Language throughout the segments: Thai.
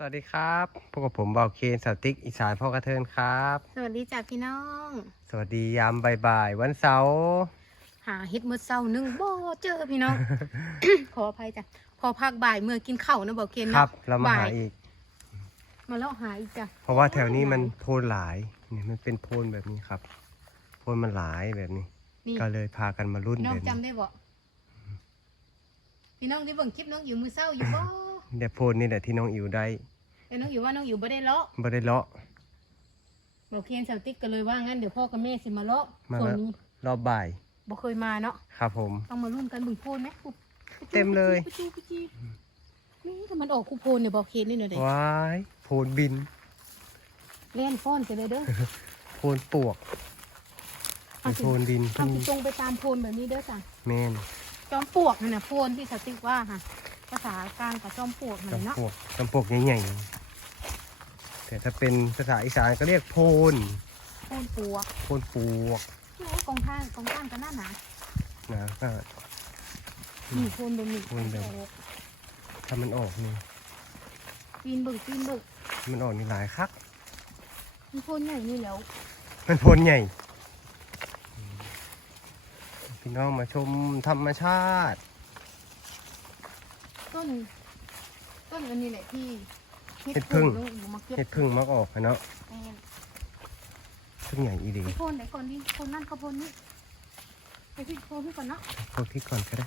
สวัสดีครับพบกับผมเบาเคนสาวติ๊กอีสานพ่อกระเทินครับ สวัสดีจ้ะพี่น้อง สวัสดียามบ่ายๆวันเสาร์หาเฮ็ดมื้อเช้านึงบ่เจอพี่น้อง ขออภัยจ้ะพอพักบ่ายเมื่อกินข้าวนะบอกเคนคเนาะรับเรามาหาบ่ยอีก มาแล้วหาอีกจ้ะเพราะว่าแถวนี้มันโพนหลายเนี่ยมันเป็นโพนแบบนี้ครับ โพนมันหลายแบบนี้นี่ก็เลยพากันมารุ่นพี่น้อแบงบจำนี้ได้บ่พี่น้องที่เบิ่งคลิปน้องอยู่มื้อเช้าอยู่บ่เดี๋ยวโพนนี่แหละที่น้องอิ๋วได้ แต่น้องอยู่ว่าน้องอยู่บ่ได้เลาะบ่ได้เลาะบอกเคนสาวติ๊กก็เลยว่างั้นเดี๋ยวพ่อกับแม่สิมาเลาะมาส่วนแล้วนี้รอบบ่ายบ่เคยมาเนาะครับผม ต้องมารุ่นกันบึงโพนไหมปุ๊บเต็มเลย ปุ๊บปุ๊บปุ๊บปุ๊บนี่ถ้ามันออกคูโพนเนี่ยบอกเคนนี่หน่อยเด้ว้ายโพนบินเล่นฟ้อนไปเลยเด้อโพนปวกเป็นโพนดินทำสิตรงไปตามโพนแบบนี้เด้อจ้ะเมนจอมปลวกนั่นน่ะโพนที่สติ๊กว่าค่ะภาษากลางกับจอมปลวกนั่นแหละจำเนาะ ปวกจำปวกใหญ่ๆ แต่ถ้าเป็นภาษาอีสานก็เรียกโพนโพนปลวกโพนปวกนี่ไอ้กองท่างกองท่างกันหน้าหนานะก็ นี่โพนแบบนี้โพนแบบถ้ามันออกนี่ปีนเบึกปีนเบึกมันออกนี่หลายคัก มันโพนใหญ่นี่แล้วมันโพนใหญ่ พี่น้องมาชมธรรมชาติ ต้น ต้นอันนี้แหละที่ เห็ดพึ่งลูกหนูมาเก็บเห็ดพึ่งมักออกอะเนาะแม่นพึ่งใหญ่อีดีไปโพนไหนก่อนดิโพนนั่นก็โพนนี่ไปที่โพนที่ก่อนเนาะพวกที่ก่อนก็ได้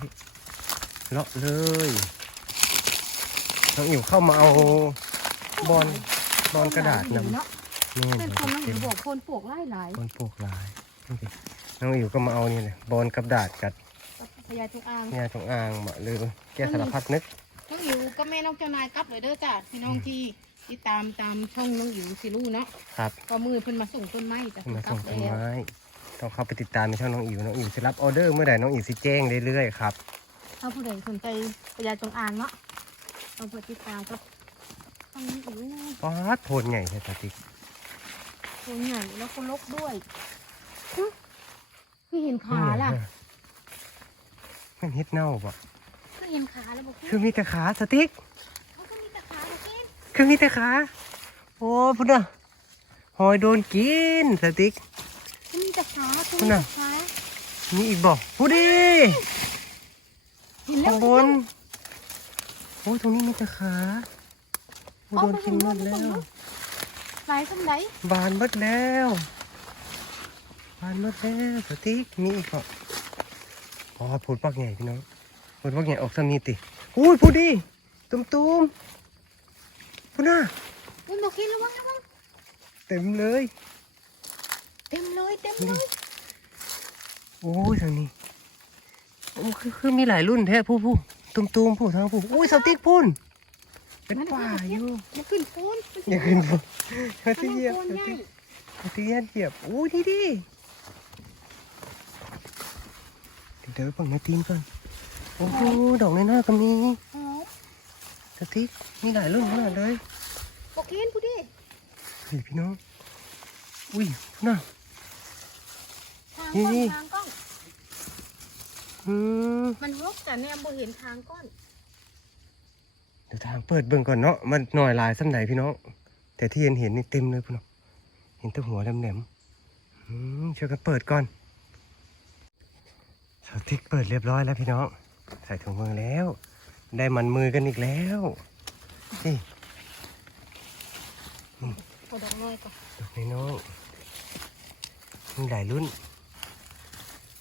เลาะเลยน้องอิ๋วเข้ามาเอาบอลบอลกระดาษนำเนาะนี่เป็นเดี๋ยวคนน้องเต็อิ๋มวบอกโพนปลวกไล่หลายบอลปลูกลายนี่ดิน้องอิ๋วก็มาเอานี่เลยบอลกับดาดกัดพญาทุกอ่างเนี่ยตรงอ่างมาเลยแกสารพัดนึกน้ องอิ๋วก็แม่น้องเจ้านายกลับเลยเด้อจ้ะพี่น้องที่ที่ตามตามช่องน้องอิ๋วสิรู้เนาะครับก็มือเพิ่นมาส่งต้นไม้จ้ะมาเพิ่ส่นงกลัต้บนแล้วไม้ต้องเข้าไปติดตามในช่องน้องอิ๋วน้องอิ๋วจะรับออเดอร์เมื่อไหร่น้องอิ๋วสิแจ้งเรื่อยๆครับถ้าผู้ใดสนใจพญาจงอางเนาะเอาไปติดตามก็ช่องน้องอิ๋วป๊าดโพนใหญ่ใช่ตาติ๊กตัวใหญ่แล้วก็ลกด้วยหึไม่เห็นขาล่ะมันเฮ็ดเน่าปะไม่ เห็นขาแล้วบอกคือมีแต่ขาสติ๊กเขาก็มีแต่ขาเกินคือมีแต่ขา โอ้พุ่นน่ะหอยโดนกินสติ๊กเขามีแต่ขาเขาคุณมีน่ะแต่ขามีอีกบ่พูดดิเห็นแล้ข้าวงบนโอ้ยตรงนี้มีแต่ขาโอ้โดนกินหมดแล้ว หลายคนไหนบานหมดแล้ว บานหมดแล้วสติ๊กมีอีกเหรออ๋อพูดปักใหญ่พี่น้อง พูดปักใหญ่ออกสมีติอุ้ยพูดดิตุ้มตุ้มพูดน่ะอุ้ยบอกกินระวังระวังเต็มเลย เต็มเลยเต็มเลยโอ้ยทางนี้โอ้คือคือมีหลายรุ่นแท้ผู้ผู้ตุ้มตุ้มผู้ทางผู้อุ้ยสติ๊กพุ่นเป็นป่าอยู่มาขึ้นโพนอย่าขึ้นพุ่นมามาที่เหยียบโพนมาใหญ่ที่มาที่เหยียบเหยียบอุ้ยนี่ดิเดี๋ยวปังนาตีนก่อนโอ้โหดอกน้อยๆก็มีอ๋อสติ๊กมีหลายรุ่นมากเลยบอกกินพูดดิเฮ้ยพี่น้อง อุ้ยน่ะทางนี่ก้อนนี่ทางก้อนอืมมันรกแต่เนี่ยบ่เห็นทางก้อนเดี๋ยวทางเปิดเบิ่งก่อนเนาะมันหน่อยหลายสำไหนพี่น้อง แต่ที่เห็นเห็นนี่เต็มเลยพี่น้องเห็นแต่หัวแหลมๆอืมช่วยกันเปิดก่อนสติ๊กเปิดเรียบร้อยแล้วพี่น้อง ใส่ถุงมือแล้ว ได้มันมือกันอีกแล้วนี่กดดอกน้อยก่อนดอกน้อยๆมีหลายรุ่น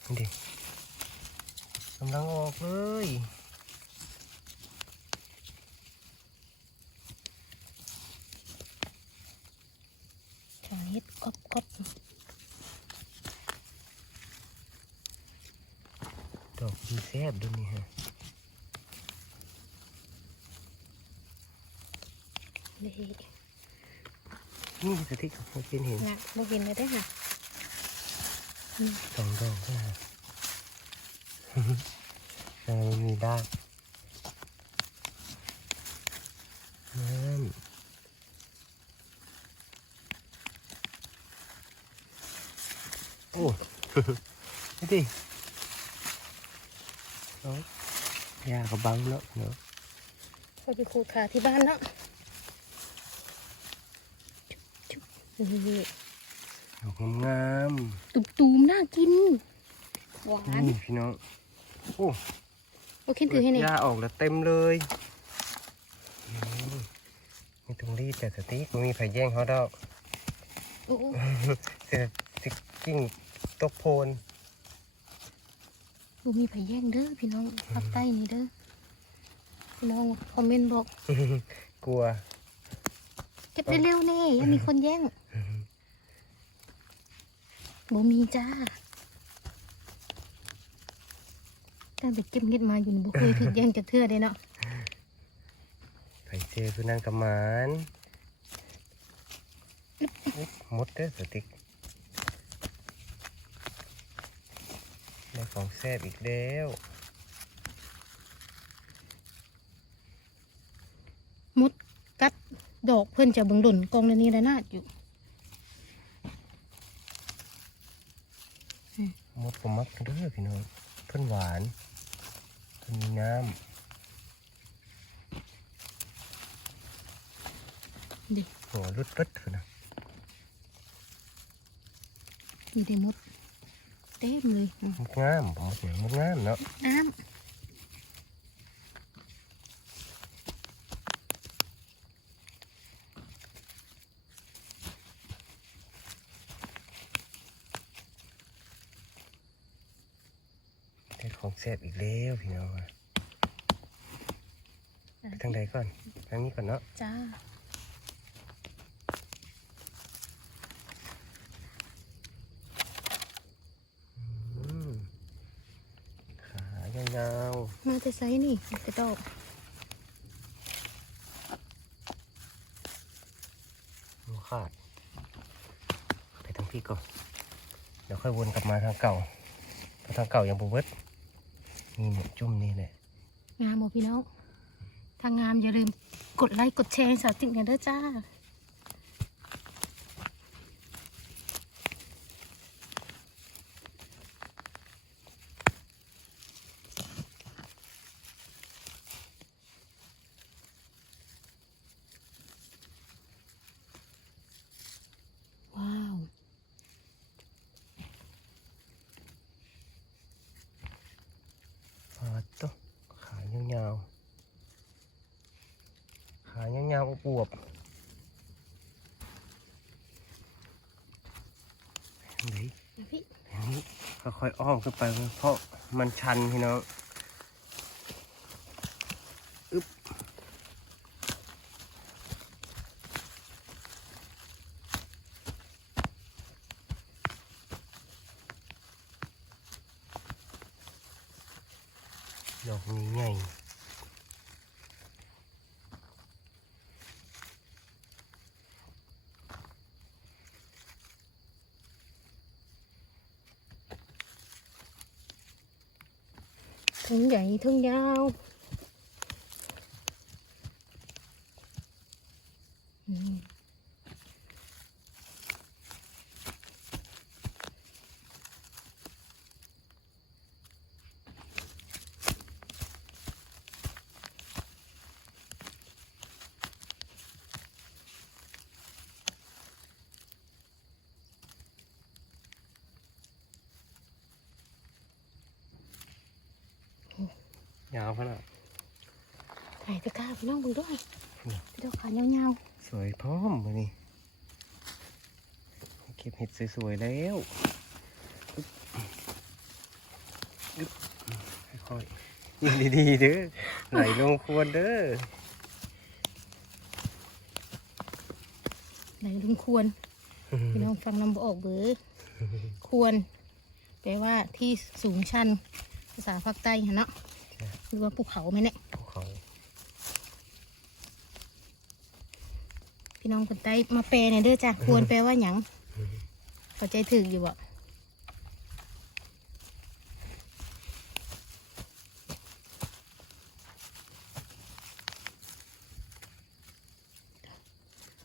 นี่ดิกำลังออกเลยชาเฮ็ดกบกบ ดอกมีแซบด้วยนี่ฮะเลยนี่สติ๊กของเราเป็นเห็นนะบ่เห็นเลยได้อค่ะสองดอกนะฮะเออมันมีด้านนั่นโอ้ นี่ดิ เนาะยากับบังเนาะเนาะพอจะขูดขาที่บ้านเนาะออดอกงามตุ่มตูมๆน่ากินหวาๆนนี่พี่น้องโอ้โอเคถือให้หน่อยหญ้าออกแล้วเต็มเลยอืมไม่ต้องรีบแต่สติ๊กมันมีไผ่แย่งเขาดอกโอ้โอ้เสียสติ๊กกิ้งตกโพน บ่มีไผแย่งเด้อพี่น้องภาคใต้นี่เด้อพี่น้องคอมเมนต์บอกกลัวเก็บเร็วๆแน่ยังมีคนแย่งบ่มีจ้าตั้งแต่เก็บเงิดมาอยู่นี่บ่เคยถูกแย่งจากเทื่อเด้เนาะไผ่เจคือนั่งกระหมานอุ๊ยมดเด้อสติ๊ก ได้ของแซ่บอีกแล้วมดกัดดอกเพิ่นจะเบิ่งดนกองในนี้ระนาดอยู่มดผมมักเด้อพี่น้องเพิ่นหวานเพิ่นมีน้ดิำหัวรุดรุดๆนะมีแต่มด เต็มเลยอืมมดงามผมมดเนี่ยมดงามเนาะน้ำได้ของแซ่บอีกแล้วพี่น้องอะไปทางใดก่อน ทางนี้ก่อนเนาะจ้า อืมขายาว มาแต่ไซนี่กระดอกๆหัวขาด ไปทางพี่ก่อน เดี๋ยวค่อยวนกลับมาทางเก่าเพราะทางเก่ายังบเบิดนี่เนี่ยจุ่มนี่แหละ งามบ่พี่น้องถ้างามอย่าลืมกดไลค์กดแชร์ให้สาวติ๊กกันเด้อจ้า ว้าว พอตุ๊ขายาวๆขายาวๆอวบๆไหน นะพี่ อันนี้ ค่อยอ้อมขึ้นไป เพราะมันชันพี่น้องอึ๊บดอกนี้ใหญ่ ทั้งใหญ่ทั้งยาวอืมยาวขนาดถ่ายตะกร้าพี่น้องมึงด้วยนี่พี่ดอกขายาวสวยพร้อมเลยนี่เก็บเห็ดสวยๆแล้วอึ๊บอึ๊บค่อยๆยิงดีๆเด้อไหลลงควรเด้อๆไหนลุงควรพี่น้องฟังนำบออกเบอร์ควรแปลว่าที่สูงชันภาษาภาคใต้เห็นเนาะ หรือว่าภูเขาไหมเนี่ยภูเขา พี่น้องคนใต้มาแปลเนี่ยเด้อจ้ะควรแปลว่าหยังเข้าใจถึกอยู่บ่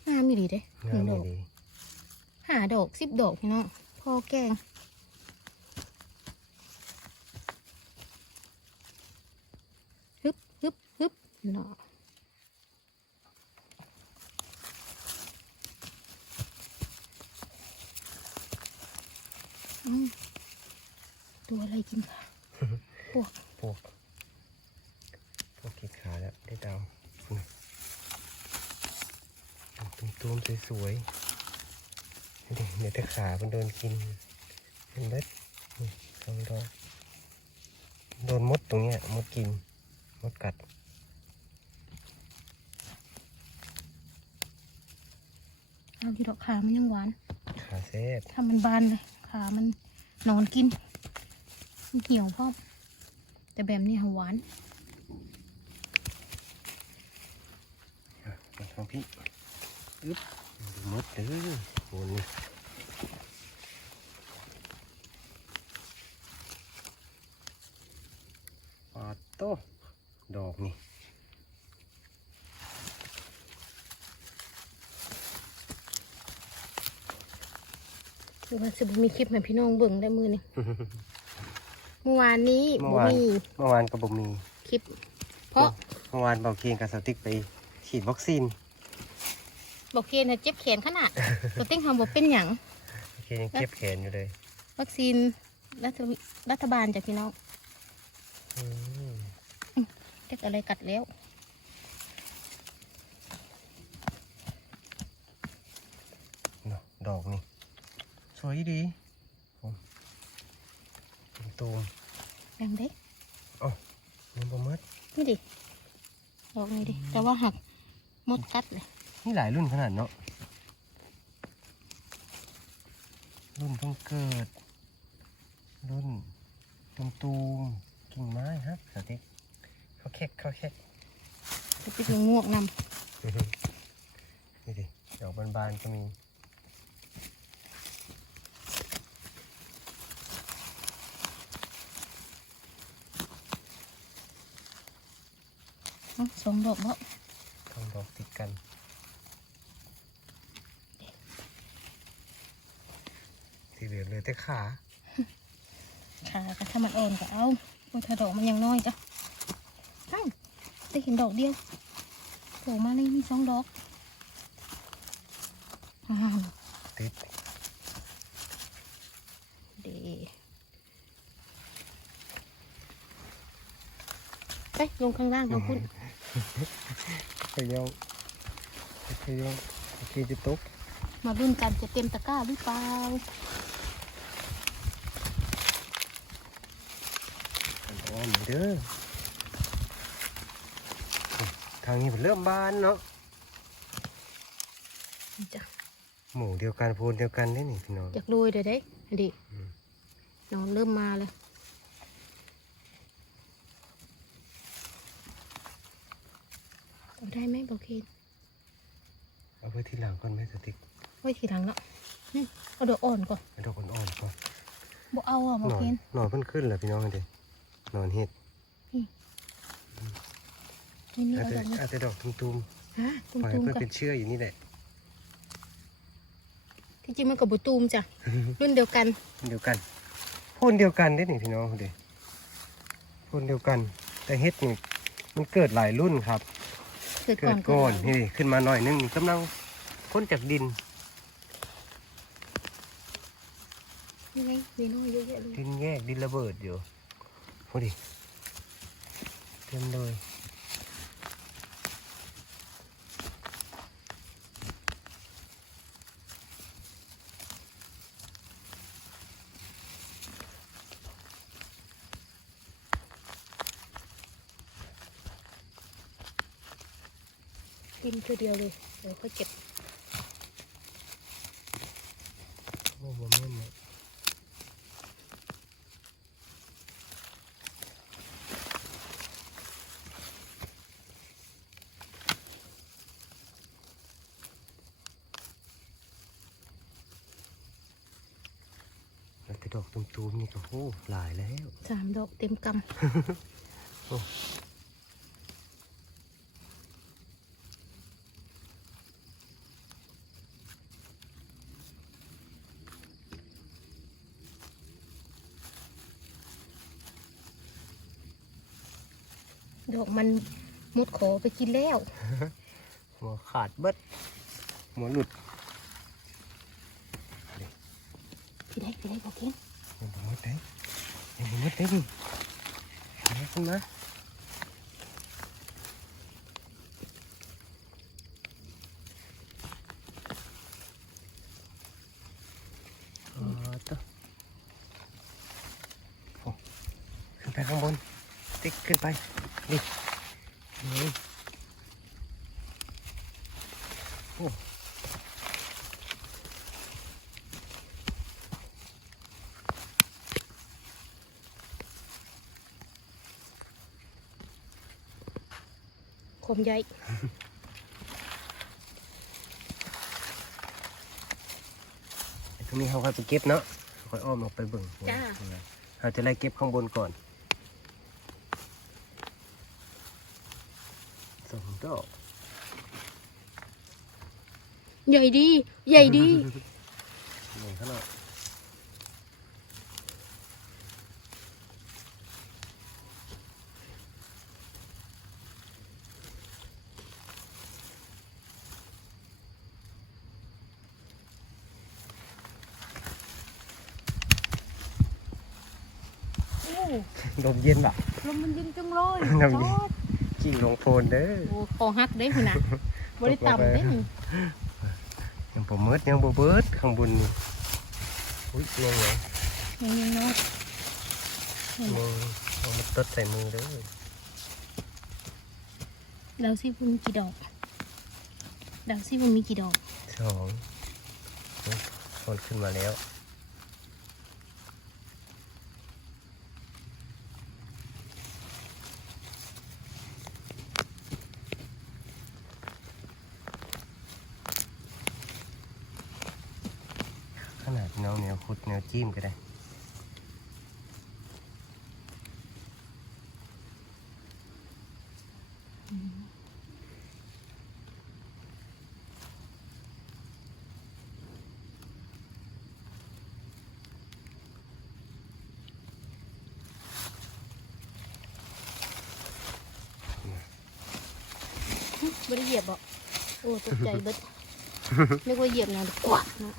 งามอยู่ดีเด้หงานึ่มงดอกดีหาดอกสิบดอกพี่น้องพ่อแกง นาะตัวอะไรกินคะพวกพวกพวกกินขาแล้วได้ดาวตุ้มตุ้มสวยๆเดี๋ยวแต่ขามันโดนกินเห็ดลองดูโดนมดตรงเนี้ยมดกินมดกัด ขามันยังหวาน ขาเซฟถ้ามันบานเลย ขามันนอนกิน มันเหี่ยวพ่อมแต่แบบนี้หวานอะมาทางพี่อึ๊บดูมดเลยโหนี่ปาดโตดอกนี่ คือ ว่าจะบ่มีคลิปให้พี่น้องเบิ่งได้มือนี่เมื่อวานนี้เมื่บ่อวานมีเมื่อวานก็บ่มีคลิป เพราะเมื่อวานเบาเคียงกับสติ๊กไปฉีดวัคซีนบอกเกณฑ์น่ะเจ็บแขนขนาดตัวเต้งทำบอกเป็นหยังเบาเคียงยังเจ็บแขนอยู่เลยวัคซีนรัฐวิรัฐบาลจากพี่น้องอืมเจ็บอะไรกัดแล้ว เนาะดอกนี่ส วยดีผมเป็นตูมแบ่งเด้มันบ่หมดนี่ดิดอกนี้ดิ แต่ว่าหักมดกัดเลย นี่หลายรุ่นขนาดเนาะ รุ่นเพิ่งเกิด รุ่นตูมตูมๆกิ่งไม้ครับสติ๊กเขาแคกเขาแคกจะไปดูงวกนนี่ดิดอกบานๆก็มีำเอ้า สองดอกบ่ทองดอกติดกันที่เหลือเหลยแต่ขาขาก็ถ้ามันอ่อนก็เอาโอ้ยถ้าดอกมันยังน้อยจ้ะเอ้าได้เห็นดอกเดียวโผล่มาเลยมีสองดอกอ้าวติดเดไปลงข้างล่างของคุณ ขยองขยองโอเคจะตก มารุ่นกันจะเต็มตะกร้าหรือเปล่าอ้อมเด้อทางนี้มันเริ่มบานเนาะจ้ะหมู่เดียวกันโพนเดียวกันได้นี่พี่น้องอยากรวยเด้อเด้อันดิอืมนอนเริ่มมาเลยเอา ได้ไหมบอกเคนเอาไว้ที่หลังก่อนไหมสติ๊กไว้ทีหลังเนาะอืมเอาดอกอ่อนก่อนเอาดอกอ่อนๆก่อนบอกเอาอะบอกนอนเคนนอนเพิ่นขึ้นแล้วพี่น้องเด้นอนเฮ็ดนี่นี่อาจเอาจะดอกนี้อาจจะดอกตุ้มฮะๆตุ้มปล่อยให้ตุ้มเพิ่นๆก่อเป็นนเชื่ออยู่นี่แหละที่จริงมันกับบุตูมจ้ะรุ่นเดียวกันเดียวกันโพนเดียวกันได้นี่พี่น้องเด้โพนเดียวกัน แต่เฮ็ดนี่มันเกิดหลายรุ่นครับ เกิดเกิก่อดนก่อนเกิดหลังนี่ขึ้นมาหน่อยนึงนี่กำลังพ้นจากดินนี่ไงมีน้อยเยอะแยะเลยดินแยกดินระเบิดอยู่พอดีเต็มเลย กินตัวเดียวเลยเดี๋ยวเขาเก็บโอ้โหแม่นเลยแล้วแต่ดอกตูมๆนี่ก็โอ้หลายแล้วสามดอกเต็มกโอ้ ดอกมันมุดขอไปกินแล้ว หัวขาดเบิดหัวหลุดพี่ได้พี่ได้บอกเคนมันบ่หมดได้เห็นหมดเลยนี่มาขึ้นมาอ๋อตัวโอ้ขึ้นไปข้างบน ติ๊กขึ้นไปนี่นี่โอ้ คมใหญ่ไอ้ตรงนี้เขาค่อยไปเก็บเนาะค่อยอ้อมออกไปเบิ่งจ้าเราจะไล่เก็บข้างบนก่อนสองดอกใหญ่ดี ใหญ่ดีหนึ่งขนาด ลมเย็นป่ะลมมันเย็นจังเลยลมเย็นจอดกิ่งลงโพนเด้อโอ้คอหักได้คุณนะบริต่ำได้นี่ยังบ่มืดยังบ่เบิดข้างบนนี่อุ้ยยังไงยังยังน้อยมือเอามาตัดใส่มือเด้อดาวซี่มันมีกี่ดอกดาวซี่มันมีกี่ดอกสองอุ๊ยคนขึ้นมาแล้ว ขนาดน้องแนวคุ ดแนวจิ้มก็ได้ไม่ได้เหยียบบอกโอ้ตกใจเบิดนึกว่าเหยียบอย่างกวาดเนาะ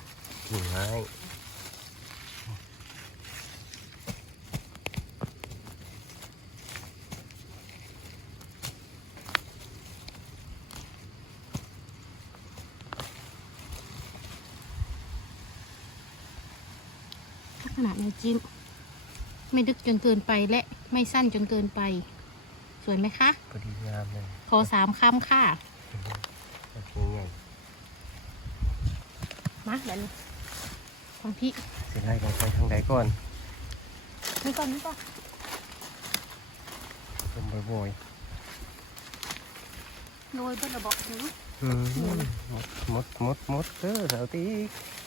กิ่งไม้ ขนาดนิ้วจิ้ม ไม่ดึกจนเกินไปและไม่สั้นจนเกินไป สวยไหมคะ พอดีงามเลยขอสามคำค่ะ โอเคไงมาเดี๋ยวนี้ของพี่เสร็จไล่กันไปทางใดก่อนนี่ก่อนนี่ก่อนชมบ่อยโรยเบิ้ลระบอกหนู ๆอืมหมดหมดหมดหมดเด้อสาวตีกิ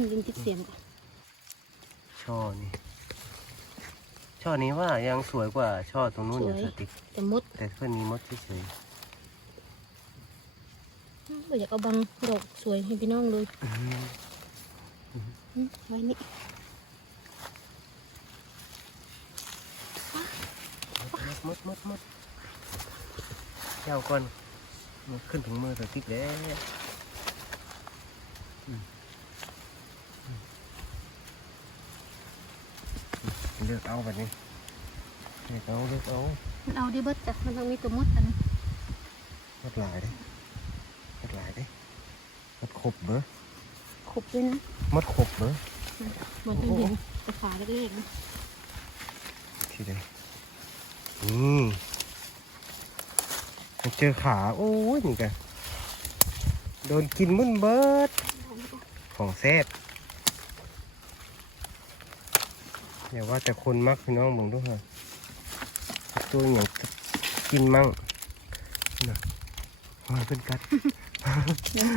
นดินติดเสียมก่อนช่อนี่ช่อนี้ว่ายังสวยกว่าช่อตรงนู้นอยู่สาวติแต่มุดแต่เพื่อนมีมดเฉยเราอยากเอาบังดอกสวยให้พี่น้องเลยๆอืมอืมไว้นี่หมดหมดหมดเจ้าก่อนหมดขึ้นถึงมือสาวติแล้วอืมอืม เลือกเอาแบบนี้เลือกเอาเลือกเอามันเอาดิเบิดจ้ะมันต้องมีตัวมุดอันนี้หมดหลายเด้หมดหลายเด้หมดขบเบ้อขบด้วยนะหมดขบเบ้อเหมือนเป็นเห็นแต่ขาเล็กๆนะทีเดียวนี่มันเจอขาโอ้ยนี่กันโดนกินมึนเบิดของแซ่บ อย่าว่าแต่คนมักพี่น้องเบิ่งด้วยฮะตัวอย่างกินมั่งน่ะมาเป็นกัดเจ้า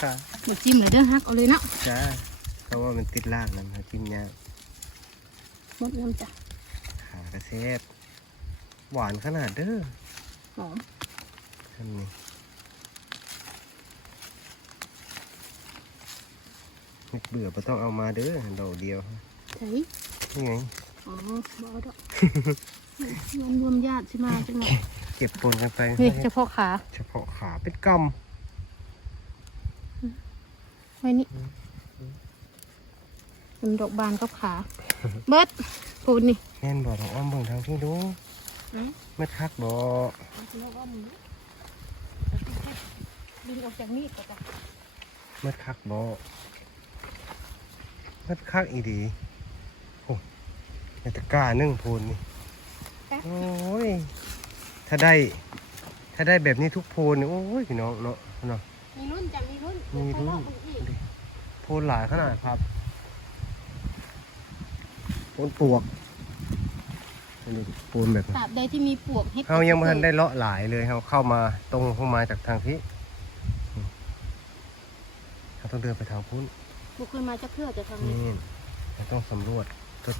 ขาหมดจิ้มเลยเด้อฮักเอาเลยเนาะจ้าเพราะว่ามันติดล่างแล้วนะกินยากหมดน้ำจ้ะขากระแซ่บหวานขนาดเด้อหอมท่านนี่นึกเบื่อไ่ต้องเอามาเด้อดอกเดียว ใช่นี่ไงอ๋อบ่เอาดอกรวมรวมญาติใช่ไหมจังหวะเก็บปนกันไปเฮ้ยเฉพาะขา เฉพาะขาเป็นกไว้นี่ำมันดอกบานกับขา เบิดพูดนี่แม่นบอกน้องอ้อมเบิ่งทางที่ดูอืมเมื่อคักบ่น้องอ้อมนี่ดึงออกจากมีดก่อนจ้ะเมื่อคักบ่เมื่อคักอีดีโอ้ ในตะกร้านึ่งพูนนี่โอ้ย ถ้าได้ ถ้าได้แบบนี้ทุกพูนนี่โอ้ยพี่น้องเนาะเนาะมีรุ่นจ้ะมีรุ่นมีรุ่นเดี๋ยวค่อยรอบดูอีกพูนหลายขนาดครับพูนปวกนี่พูนแบบตราบใดที่มีปวกเห็ดเขายังไม่ทันได้เลาะหลายเลยเขาเข้ามาตรงเข้ามาจากทางที่เขาต้องเดินไปทางพุ้นบุกขึ้นมาจะเพื่อจะทางนี้นี่เราต้องสำรวจ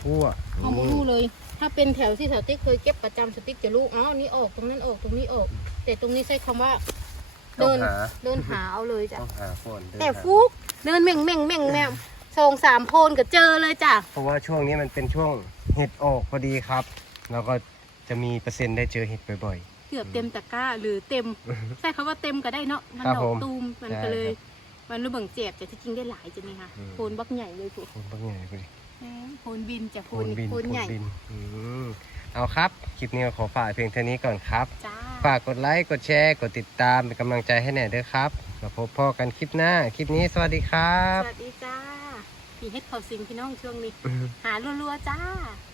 ทั่วๆเอามาดูเลย ถ้าเป็นแถวที่สติ๊กเคยเก็บประจำสติ๊กจะรู้อ๋อนี่ออกตรงนั้นออกตรงนี้ออก แต่ตรงนี้ใช้คำว่า ต้อเดิงนหาเดินหาเอาเลยจ้ะต้องหาก่อนเดินแต่หาฟุกเดินแม่งแม่งแม่งแม่งสองสามโพนก็เจอเลยจ้ะเพราะว่าช่วงนี้มันเป็นช่วงเห็ดออกพอดีครับแล้วก็จะมีเปอร์เซ็นต์ได้เจอเห็ดบ่อย เกือบเต็มตะกร้าหรือเต็มใช่คำว่าเต็มก็ได้เนาะมันครับดอผกมตูมมันใช่ก็เลยครับมันรู้เบิ่งเจ็บแต่ที่จริงได้หลายจ้ะนี่ค่ะอืม โพนบักใหญ่เลยถูกๆโคนบางใหญ่พ อดีโพนบินจ้ะโพโคนนบินโพนใหญ่บินอืมเอาครับ คลิปนี้ขอฝากเพียงเท่านี้ก่อนครับ จ้า ฝากกดไลค์ กดแชร์ กดติดตามเป็นกำลังใจให้แหน่เด้อครับมาพบพ่อกันคลิปหน้า คลิปนี้สวัสดีครับสวัสดีจ้าพี่เฮ็ดเขาสิงพี่น้องช่วงนี้ หารัวๆจ้าค